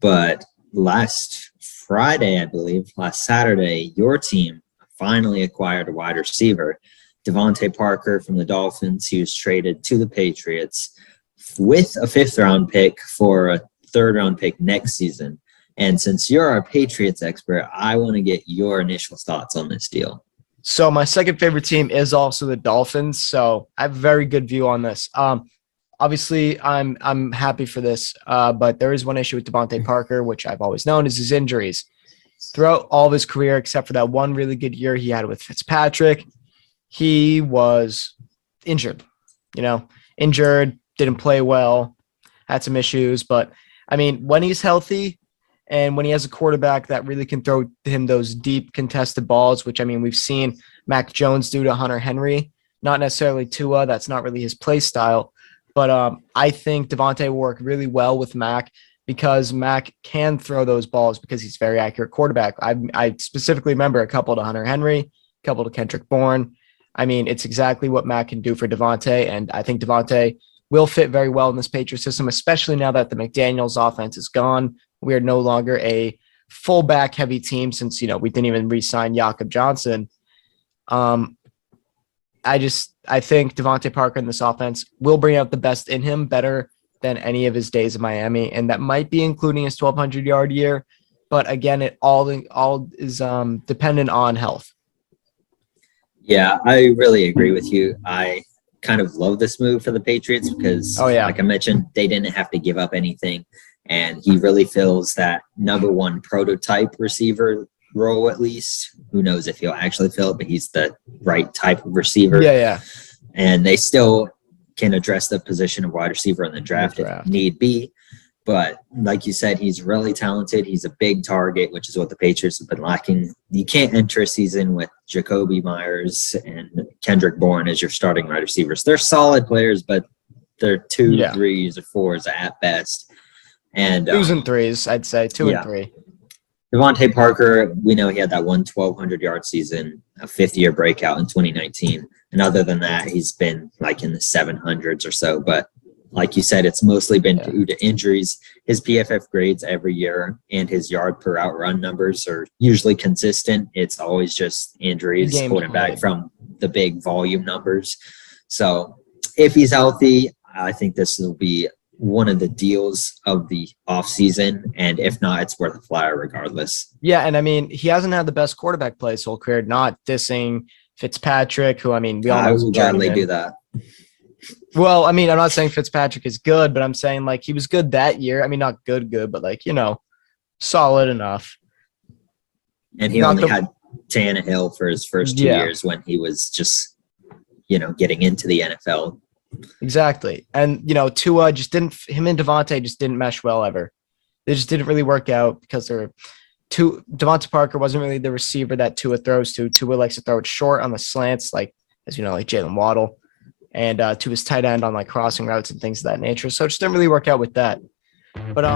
But last Friday, I believe, last Saturday, your team finally acquired a wide receiver, DeVante Parker from the Dolphins. He was traded to the Patriots with a fifth-round pick for a third-round pick next season. And since you're our Patriots expert, I want to get your initial thoughts on this deal. So my second favorite team is also the Dolphins. So I have a very good view on this. Obviously, I'm happy for this, but there is one issue with DeVante Parker, which I've always known, is his injuries. Throughout all of his career, except for that one really good year he had with Fitzpatrick, he was injured, didn't play well, had some issues. But, I mean, when he's healthy and when he has a quarterback that really can throw him those deep contested balls, which, I mean, we've seen Mac Jones do to Hunter Henry, not necessarily Tua. That's not really his play style. But I think DeVante will work really well with Mac because Mac can throw those balls because he's a very accurate quarterback. I specifically remember a couple to Hunter Henry, a couple to Kendrick Bourne. I mean, it's exactly what Mac can do for DeVante, and I think DeVante will fit very well in this Patriot system, especially now that the McDaniels offense is gone. We are no longer a fullback heavy team since, we didn't even re-sign Jakob Johnson. I think DeVante Parker in this offense will bring out the best in him better than any of his days in Miami. And that might be including his 1,200-yard year. But again, it all is dependent on health. Yeah, I really agree with you. I kind of love this move for the Patriots because, like I mentioned, they didn't have to give up anything. And he really fills that number one prototype receiver role, at least. Who knows if he'll actually fill it, but he's the right type of receiver. Yeah. And they still can address the position of wide receiver in the draft if need be. But like you said, he's really talented. He's a big target, which is what the Patriots have been lacking. You can't enter a season with Jacoby Myers and Kendrick Bourne as your starting wide receivers. They're solid players, but they're 2, 3s, or 4s at best. And 2s and 3s, I'd say 2 and 3. DeVante Parker, we know he had that 1,200-yard season, a fifth-year breakout in 2019. And other than that, he's been like in the 700s or so. But like you said, it's mostly been due to injuries. His PFF grades every year and his yard per outrun numbers are usually consistent. It's always just injuries holding back from the big volume numbers. So if he's healthy, I think this will be one of the deals of the offseason. And if not, it's worth a flyer regardless. Yeah, and I mean, he hasn't had the best quarterback play his whole career, not dissing Fitzpatrick, who, I mean, we all know. I will gladly do that. Well, I mean, I'm not saying Fitzpatrick is good, but I'm saying, like, he was good that year. I mean, not good, but, like, solid enough. And he only had Tannehill for his first 2 years when he was just, getting into the NFL. Exactly. And, Tua him and DeVante just didn't mesh well ever. They just didn't really work out because DeVante Parker wasn't really the receiver that Tua throws to. Tua likes to throw it short on the slants, like Jalen Waddle, and to his tight end on like crossing routes and things of that nature. So it just didn't really work out with that. But